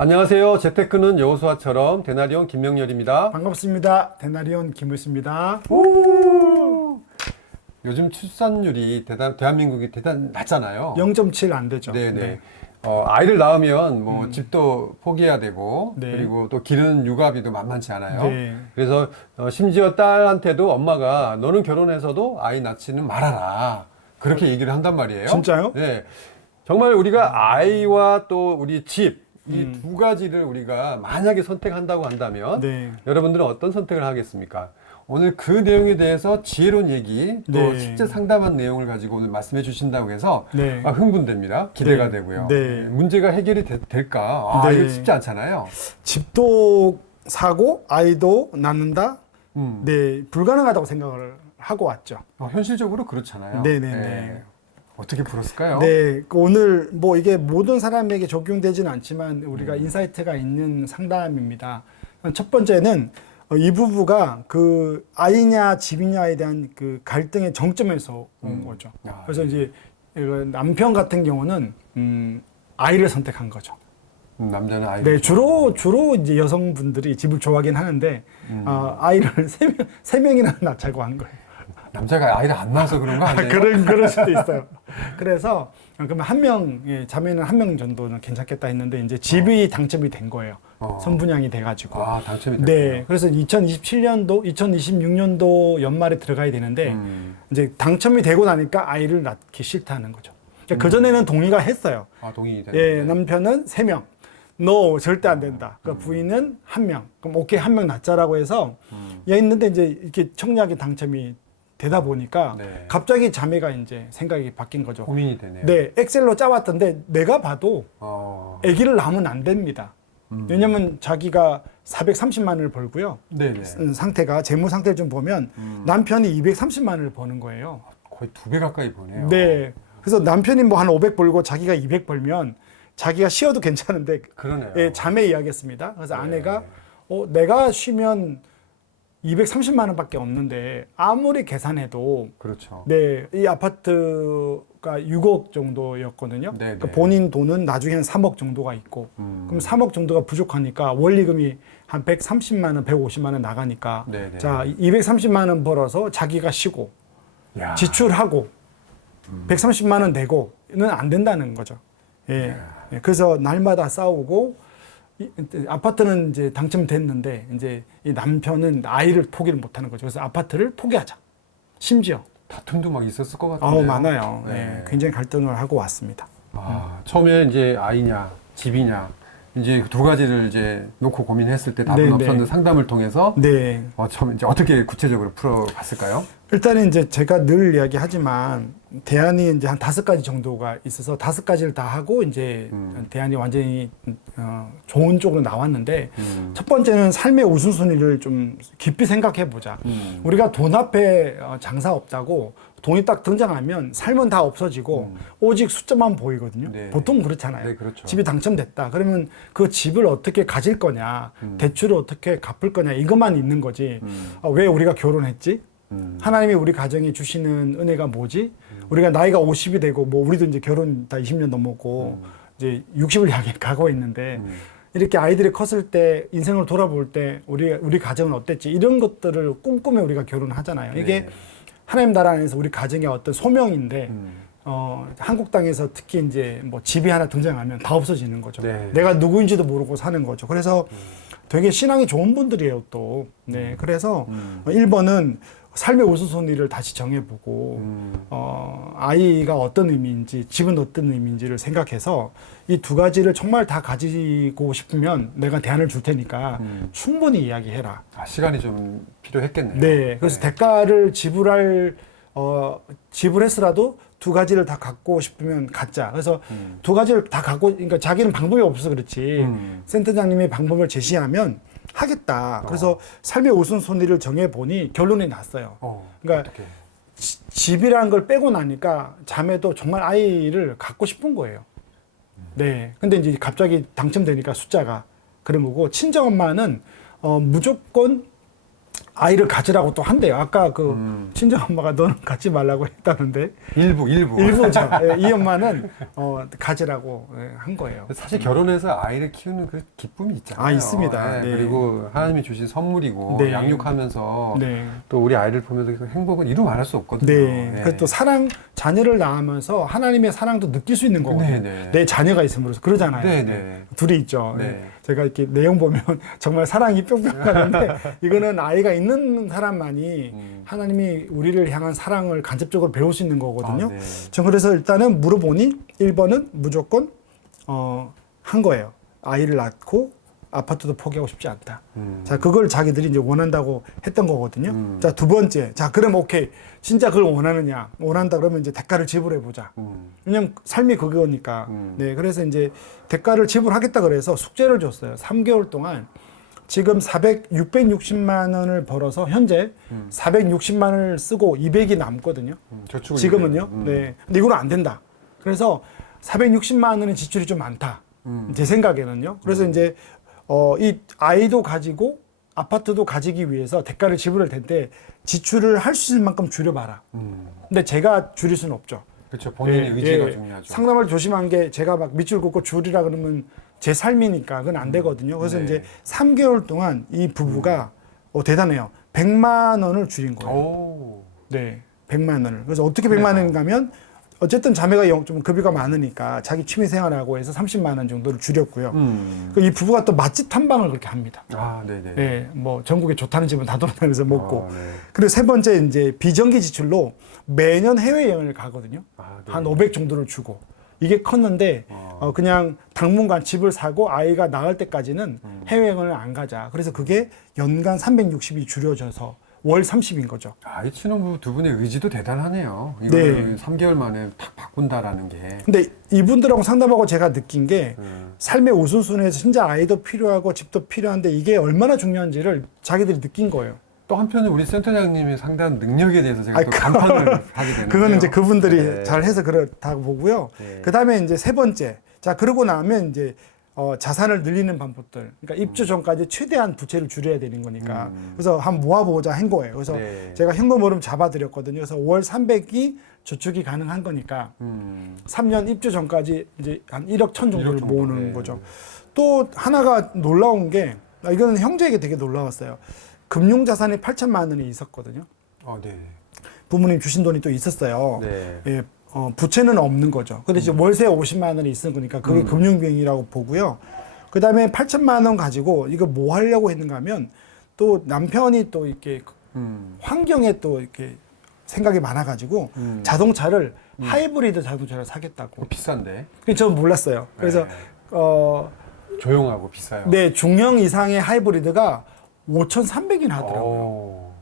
안녕하세요. 재테크는 여호수아처럼 데나리온 김명렬입니다. 반갑습니다. 데나리온 김우수입니다. 요즘 출산율이 대한민국이 대단 낮잖아요. 0.7 안 되죠. 네네. 네. 아이를 낳으면 뭐 집도 포기해야 되고 네. 그리고 또 기르는 육아비도 만만치 않아요. 네. 그래서 심지어 딸한테도 엄마가 너는 결혼해서도 아이 낳지는 말아라. 그렇게 얘기를 한단 말이에요. 진짜요? 네. 정말 우리가 아이와 또 우리 집, 이 두 가지를 우리가 만약에 선택한다고 한다면 네. 여러분들은 어떤 선택을 하겠습니까? 오늘 그 내용에 대해서 지혜로운 얘기 또 네. 실제 상담한 내용을 가지고 오늘 말씀해 주신다고 해서 네. 흥분됩니다. 기대가 네. 되고요. 네. 문제가 해결이 될까? 네. 이거 쉽지 않잖아요. 집도 사고 아이도 낳는다? 음. 네, 불가능하다고 생각을 하고 왔죠. 현실적으로 그렇잖아요. 네네네. 어떻게 풀었을까요? 네, 오늘 뭐 이게 모든 사람에게 적용되지는 않지만 우리가 인사이트가 있는 상담입니다. 첫 번째는 이 부부가 그 아이냐 집이냐에 대한 그 갈등의 정점에서 온 거죠. 그래서 이제 남편 같은 경우는 아이를 선택한 거죠. 남자는 아이를. 네, 주로 이제 여성분들이 집을 좋아하긴 하는데 아이를 세 명이나 낳자고 한 거예요. 남자가 아이를 안 낳아서 그런 거 아니에요? 그럴 수도 있어요. 그래서 그러면 한 명, 자매는 한 명 정도는 괜찮겠다 했는데 이제 집이 당첨이 된 거예요. 선분양이 돼가지고. 당첨이 됐군요. 네, 그래서 2027년도, 2026년도 연말에 들어가야 되는데 이제 당첨이 되고 나니까 아이를 낳기 싫다는 거죠. 그러니까 그 전에는 동의가 했어요. 동의 예, 남편은 3명. 너 절대 안 된다. 그러니까 부인은 1명. 그럼 오케이, 1명 낳자라고 해서 했는데 이제 이렇게 청약이 당첨이 되다 보니까 네. 갑자기 자매가 이제 생각이 바뀐 거죠. 고민이 되네요. 네, 엑셀로 짜왔던데 내가 봐도 아기를 낳으면 안 됩니다. 왜냐면 자기가 430만 원을 벌고요. 네네. 상태가 재무 상태를 좀 보면 남편이 230만 원을 버는 거예요. 거의 2배 가까이 보네요. 네. 그래서 남편이 뭐 한 500 벌고 자기가 200 벌면 자기가 쉬어도 괜찮은데 그러네요. 예, 자매 이야기했습니다. 그래서 네. 아내가 내가 쉬면 230만 원밖에 없는데 아무리 계산해도 그렇죠. 네, 이 아파트가 6억 정도였거든요. 네네. 그러니까 본인 돈은 나중에는 3억 정도가 있고 그럼 3억 정도가 부족하니까 원리금이 한 130만 원, 150만 원 나가니까 네네. 자, 230만 원 벌어서 자기가 쉬고 야. 지출하고 130만 원 내고는 안 된다는 거죠. 예. 예. 그래서 날마다 싸우고 아파트는 이제 당첨됐는데 이제 이 남편은 아이를 포기를 못 하는 거죠. 그래서 아파트를 포기하자. 심지어 다툼도 막 있었을 것 같은데요. 많아요. 네. 예. 굉장히 갈등을 하고 왔습니다. 처음에 이제 아이냐 집이냐 이제 두 가지를 이제 놓고 고민했을 때 답은 네, 없었는데 네. 상담을 통해서 네. 처음 이제 어떻게 구체적으로 풀어갔을까요? 일단은 이제 제가 늘 이야기하지만 대안이 이제 한 5가지 정도가 있어서 5가지를 다 하고 이제 대안이 완전히 좋은 쪽으로 나왔는데 첫 번째는 삶의 우선순위를 좀 깊이 생각해 보자. 우리가 돈 앞에 장사 없다고 돈이 딱 등장하면 삶은 다 없어지고 오직 숫자만 보이거든요. 네. 보통 그렇잖아요. 네, 그렇죠. 집이 당첨됐다. 그러면 그 집을 어떻게 가질 거냐, 대출을 어떻게 갚을 거냐 이것만 있는 거지. 왜 우리가 결혼했지? 하나님이 우리 가정에 주시는 은혜가 뭐지? 우리가 나이가 50이 되고 뭐 우리도 이제 결혼 다 20년 넘었고 이제 60을 향해 가고 있는데 이렇게 아이들이 컸을 때 인생을 돌아볼 때 우리 가정은 어땠지? 이런 것들을 꿈꾸며 우리가 결혼하잖아요. 이게 네. 하나님 나라 안에서 우리 가정의 어떤 소명인데 한국 땅에서 특히 이제 뭐 집이 하나 등장하면 다 없어지는 거죠. 네. 내가 누구인지도 모르고 사는 거죠. 그래서 되게 신앙이 좋은 분들이에요, 또. 네. 그래서 1번은 삶의 우선순위를 다시 정해보고 아이가 어떤 의미인지 집은 어떤 의미인지를 생각해서 이 2가지를 정말 다 가지고 싶으면 내가 대안을 줄 테니까 충분히 이야기해라. 시간이 좀 필요했겠네요. 네, 그래서 대가를 지불했으라도 2가지를 다 갖고 싶으면 갖자. 그래서 2가지를 다 갖고, 그러니까 자기는 방법이 없어서 그렇지. 센터장님이 방법을 제시하면 하겠다. 그래서 삶의 우선순위를 정해보니 결론이 났어요. 그러니까 어떻게? 집이라는 걸 빼고 나니까 자매도 정말 아이를 갖고 싶은 거예요. 네. 근데 이제 갑자기 당첨되니까 숫자가 그런 거고, 친정엄마는 무조건 아이를 가지라고 또 한대요. 아까 그 친정 엄마가 너는 갖지 말라고 했다는데 일부죠. 예, 이 엄마는 가지라고 한 거예요. 사실 결혼해서 아이를 키우는 그 기쁨이 있잖아요. 아, 있습니다. 네. 그리고 하나님이 주신 선물이고 네. 양육하면서 네. 또 우리 아이를 보면서 행복은 이루 말할 수 없거든요. 네. 그또 사랑 자녀를 낳으면서 하나님의 사랑도 느낄 수 있는 거거든요. 네. 내 자녀가 있음으로써 그러잖아요. 네. 둘이 있죠. 네. 제가 이렇게 내용 보면 정말 사랑이 뿅뿅 나는데 이거는 아이가 있는 사람만이 하나님이 우리를 향한 사랑을 간접적으로 배울 수 있는 거거든요. 아, 네. 전 그래서 일단은 물어보니 1번은 무조건 한 거예요. 아이를 낳고 아파트도 포기하고 싶지 않다. 자, 그걸 자기들이 이제 원한다고 했던 거거든요. 자, 두 번째. 자, 그럼 오케이. 진짜 그걸 원하느냐? 원한다 그러면 이제 대가를 지불해 보자. 왜냐면 삶이 그거니까. 네, 그래서 이제 대가를 지불하겠다 그래서 숙제를 줬어요. 3개월 동안 지금 660만 원을 벌어서 현재 460만 원을 쓰고 200이 남거든요. 지금은요. 네. 근데 이거는 안 된다. 그래서 460만 원의 지출이 좀 많다. 제 생각에는요. 그래서 이제 이 아이도 가지고 아파트도 가지기 위해서 대가를 지불할 텐데 지출을 할 수 있을 만큼 줄여봐라. 근데 제가 줄일 수는 없죠. 그렇죠. 본인의 의지가 중요하죠. 상담을 조심한 게 제가 막 밑줄 긋고 줄이라 그러면 제 삶이니까 그건 안 되거든요. 그래서 네. 이제 3개월 동안 이 부부가 대단해요. 100만 원을 줄인 거예요. 오. 네, 100만 원을. 그래서 어떻게 100만 원인가 하면 어쨌든 자매가 좀 급여가 많으니까 자기 취미 생활하고 해서 30만 원 정도를 줄였고요. 이 부부가 또 맛집 탐방을 그렇게 합니다. 아, 네네. 네, 뭐 전국에 좋다는 집은 다 돌아다니면서 먹고. 아, 네. 그리고 세 번째 이제 비정기 지출로 매년 해외 여행을 가거든요. 아, 네. 한 500 정도를 주고. 이게 컸는데 그냥 당분간 집을 사고 아이가 나을 때까지는 해외여행을 안 가자. 그래서 그게 연간 360이 줄여져서 월 30인 거죠. 아, 이 신혼부부 두 분의 의지도 대단하네요. 이걸 네. 3개월 만에 탁 바꾼다라는 게. 근데 이분들하고 상담하고 제가 느낀 게 삶의 우선순위에서 진짜 아이도 필요하고 집도 필요한데 이게 얼마나 중요한지를 자기들이 느낀 거예요. 또 한편에 우리 센터장님이 상대한 능력에 대해서 제가 또 감탄을 하게 되는데요. 그거는 이제 그분들이 네. 잘 해서 그렇다고 보고요. 네. 그 다음에 이제 세 번째. 자, 그러고 나면 이제 자산을 늘리는 방법들. 그러니까 입주 전까지 최대한 부채를 줄여야 되는 거니까. 그래서 한번 모아보자 한 거예요. 그래서 네. 제가 현금 흐름 잡아드렸거든요. 그래서 월 300이 저축이 가능한 거니까 3년 입주 전까지 이제 한 1억 1천 정도를 1억 정도, 모으는 네. 거죠. 또 하나가 놀라운 게 이거는 형제에게 되게 놀라웠어요. 금융 자산이 8천만 원이 있었거든요. 네. 부모님 주신 돈이 또 있었어요. 네. 예, 부채는 없는 거죠. 근데 이제 월세 50만 원이 있은 거니까 그게 금융비용이라고 보고요. 그 다음에 8천만 원 가지고 이거 뭐 하려고 했는가 하면 또 남편이 또 이렇게 환경에 또 이렇게 생각이 많아가지고 자동차를 하이브리드 자동차를 사겠다고. 비싼데. 저는 몰랐어요. 그래서 네. 조용하고 비싸요. 네, 중형 이상의 하이브리드가 5,300이나 하더라고요. 오.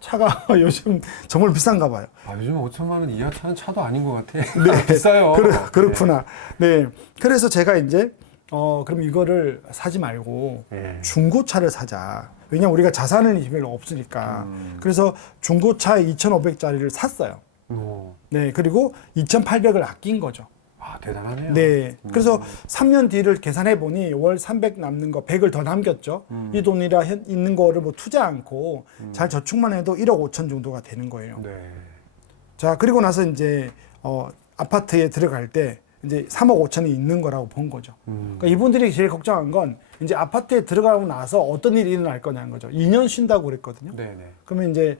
차가 요즘 정말 비싼가 봐요. 아, 요즘 5천만 원 이하 차는 차도 아닌 것 같아. 네. 비싸요. 그렇구나. 네. 그래서 제가 이제 그럼 이거를 사지 말고 네. 중고차를 사자. 왜냐면 우리가 자산이 별로 없으니까. 그래서 중고차 2,500짜리를 샀어요. 네. 그리고 2,800을 아낀 거죠. 아, 대단하네요. 네. 그래서 3년 뒤를 계산해 보니 월 300 남는 거 100을 더 남겼죠. 이 돈이라 있는 거를 뭐 투자 않고 잘 저축만 해도 1억 5천 정도가 되는 거예요. 네. 자, 그리고 나서 이제 아파트에 들어갈 때 이제 3억 5천이 있는 거라고 본 거죠. 그러니까 이분들이 제일 걱정한 건 이제 아파트에 들어가고 나서 어떤 일이 일어날 거냐는 거죠. 2년 쉰다고 그랬거든요. 네네. 그러면 이제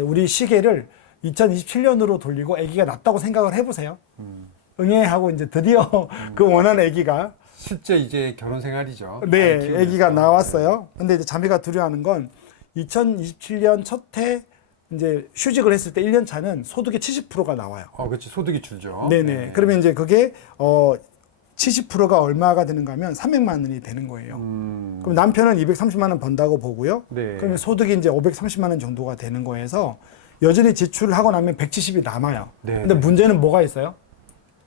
우리 시계를 2027년으로 돌리고 아기가 낳았다고 생각을 해보세요. 응애하고 이제 드디어 그 원하는 아기가 실제 이제 결혼 생활이죠. 네, 아기가 나왔어요. 근데 이제 자매가 두려워하는 건 2027년 첫 해 이제 휴직을 했을 때 1년 차는 소득의 70%가 나와요. 그렇지. 소득이 줄죠. 네네. 네. 그러면 이제 그게 70%가 얼마가 되는가 하면 300만 원이 되는 거예요. 그럼 남편은 230만 원 번다고 보고요. 네. 그러면 소득이 이제 530만 원 정도가 되는 거에서 여전히 지출을 하고 나면 170이 남아요. 네. 근데 문제는 뭐가 있어요?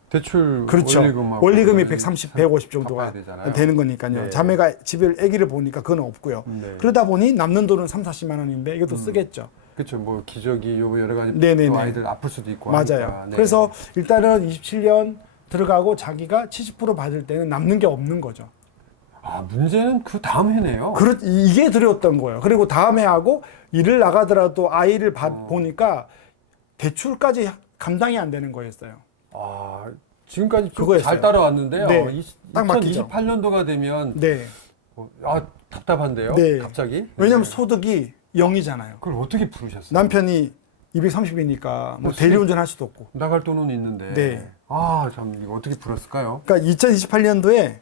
대출 그렇죠. 원리금이 130, 150 정도가 되는 거니까요. 네. 자매가 집을 아기를 보니까 그건 없고요. 네. 그러다 보니 남는 돈은 3, 40만 원인데 이것도 쓰겠죠. 그렇죠. 뭐 기저귀 요 여러 가지 네네네. 또 아이들 아플 수도 있고 맞아요. 하니까. 네. 그래서 일단은 27년 들어가고 자기가 70% 받을 때는 남는 게 없는 거죠. 아, 문제는 그 다음 해네요. 이게 두려웠던 거예요. 그리고 다음에 하고 일을 나가더라도 아이를 보니까 대출까지 감당이 안 되는 거였어요. 아, 지금까지 쭉 그거였어요. 잘 따라왔는데요. 네, 딱 맞죠. 2028년도가 되면 네. 답답한데요. 네. 갑자기. 왜냐면 네. 소득이 0이잖아요. 그걸 어떻게 부르셨어요? 남편이 230이니까 뭐 대리운전 할 수도 없고. 나갈 돈은 있는데. 네. 아, 참 이거 어떻게 불었을까요? 그러니까 2028년도에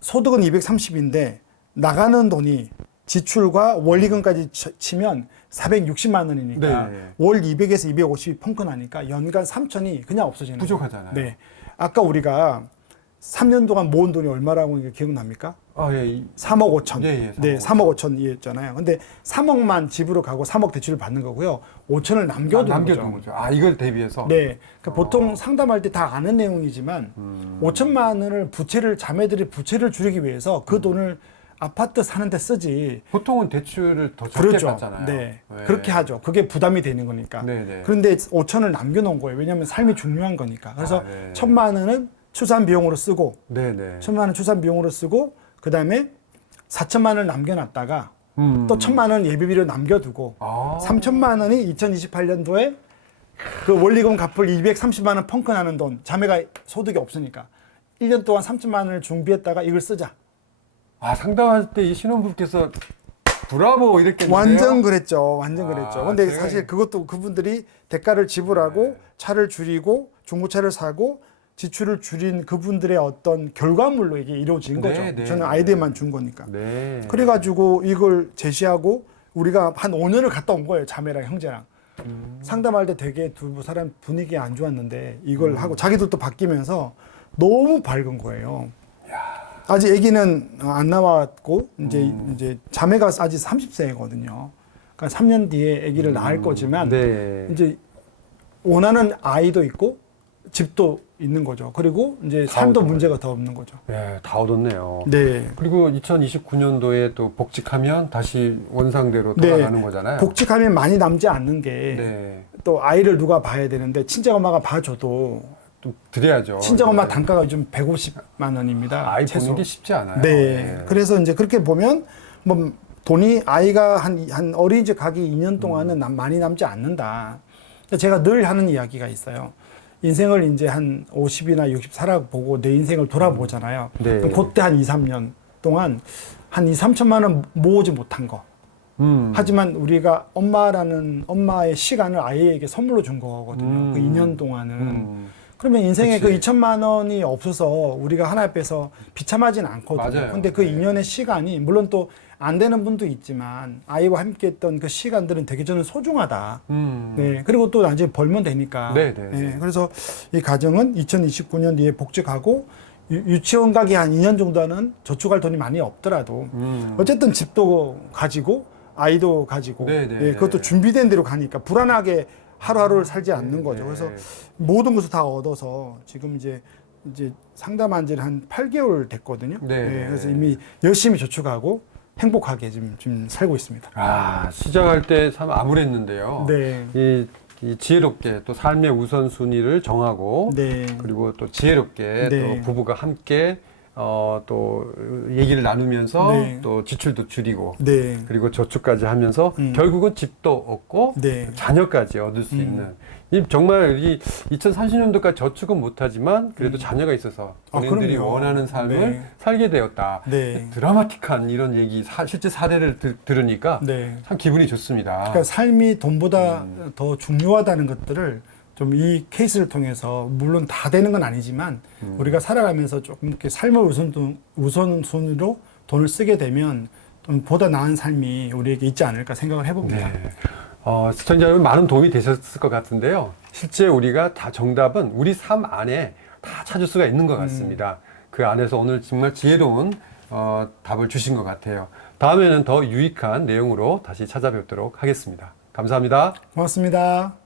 소득은 230인데 나가는 돈이 지출과 원리금까지 치면 460만 원이니까 네. 월 200에서 250이 펑크나니까 연간 3천이 그냥 없어지는 부족하잖아요. 거예요. 네. 아까 우리가 3년 동안 모은 돈이 얼마라고 기억납니까? 아, 예. 3억 5천. 예, 예, 3억 네, 3억 5천이었잖아요. 근데 3억만 집으로 가고 3억 대출을 받는 거고요. 5천을 남겨두는 거죠. 아, 이걸 대비해서. 네. 그러니까 보통 상담할 때 다 아는 내용이지만 5천만 원을 자매들이 부채를 줄이기 위해서 그 돈을 아파트 사는데 쓰지. 보통은 대출을 더 적게 그렇죠. 받잖아요. 네. 네. 그렇게 하죠. 그게 부담이 되는 거니까. 네, 네. 그런데 5천을 남겨놓은 거예요. 왜냐하면 삶이 중요한 거니까. 그래서 네. 1,000만 원은 추산 비용으로 쓰고, 네, 네. 1,000만 원 추산 비용으로 쓰고, 그 다음에 4천만 원을 남겨놨다가 또 1,000만 원 예비비로 남겨두고, 아. 3천만 원이 2028년도에 그 원리금 갚을 230만 원 펑크 나는 돈, 자매가 소득이 없으니까 1년 동안 3천만 원을 준비했다가 이걸 쓰자. 아, 상담할 때 이 신혼부께서 브라보 이랬겠네요. 완전 그랬죠. 완전 아, 그랬죠. 근데 제가 사실 그것도 그분들이 대가를 지불하고 네. 차를 줄이고 중고차를 사고 지출을 줄인 그분들의 어떤 결과물로 이게 이루어진 네, 거죠. 네, 저는 네. 아이디어만 준 거니까. 네. 그래가지고 이걸 제시하고 우리가 한 5년을 갔다 온 거예요. 자매랑 형제랑. 상담할 때 되게 두 사람 분위기 안 좋았는데 이걸 하고 자기들도 바뀌면서 너무 밝은 거예요. 아직 아기는 안 나왔고 이제 자매가 아직 30세거든요. 그러니까 3년 뒤에 아기를 낳을 거지만 네. 이제 원하는 아이도 있고 집도 있는 거죠. 그리고 이제 다 삶도 얻은 문제가 더 없는 거죠. 네, 다 얻었네요. 네. 그리고 2029년도에 또 복직하면 다시 원상대로 네. 돌아가는 거잖아요. 복직하면 많이 남지 않는 게 또 네. 아이를 누가 봐야 되는데 친정엄마가 봐줘도 좀 드려야죠. 친정엄마 네. 단가가 요즘 150만 원입니다. 아이 최소. 보는 게 쉽지 않아요. 네. 그래서 이제 그렇게 보면 뭐 돈이 아이가 한 어린이집 가기 2년 동안은 많이 남지 않는다. 제가 늘 하는 이야기가 있어요. 인생을 이제 한 50이나 60 살아보고 내 인생을 돌아보잖아요. 네. 그럼 그때 한 2, 3년 동안 한 2, 3천만 원 모으지 못한 거. 하지만 우리가 엄마의 시간을 아이에게 선물로 준 거거든요. 그 2년 동안은. 그러면 인생에 그 그치. 2천만 원이 없어서 우리가 하나 앞에서 비참하진 않거든요. 맞아요. 근데 그 네. 2년의 시간이 물론 또 안 되는 분도 있지만 아이와 함께 했던 그 시간들은 되게 저는 소중하다. 네. 그리고 또 나중에 벌면 되니까. 네, 네, 네. 그래서 이 가정은 2029년 뒤에 복직하고 유치원 가기 한 2년 정도는 저축할 돈이 많이 없더라도 어쨌든 집도 가지고 아이도 가지고 네, 네, 그것도 네. 준비된 대로 가니까 불안하게 하루하루를 살지 않는 거죠. 네. 그래서 모든 것을 다 얻어서 지금 이제 상담한 지는 한 8개월 됐거든요. 네. 그래서 이미 열심히 저축하고 행복하게 지금 살고 있습니다. 아, 시작할 때 참 암울했는데요. 네. 이 지혜롭게 또 삶의 우선순위를 정하고 네. 그리고 또 지혜롭게 네. 또 부부가 함께 또 얘기를 나누면서 네. 또 지출도 줄이고 네. 그리고 저축까지 하면서 결국은 집도 얻고 네. 자녀까지 얻을 수 있는 정말 이 2030년도까지 저축은 못하지만 그래도 자녀가 있어서 본인들이 그럼요. 원하는 삶을 네. 살게 되었다. 네. 드라마틱한 이런 얘기 실제 사례를 들으니까 네. 참 기분이 좋습니다. 그러니까 삶이 돈보다 더 중요하다는 것들을 좀 이 케이스를 통해서 물론 다 되는 건 아니지만 우리가 살아가면서 조금 이렇게 삶을 우선순위로 돈을 쓰게 되면 좀 보다 나은 삶이 우리에게 있지 않을까 생각을 해봅니다. 네. 시청자 여러분 많은 도움이 되셨을 것 같은데요. 실제 우리가 다 정답은 우리 삶 안에 다 찾을 수가 있는 것 같습니다. 그 안에서 오늘 정말 지혜로운 답을 주신 것 같아요. 다음에는 더 유익한 내용으로 다시 찾아뵙도록 하겠습니다. 감사합니다. 고맙습니다.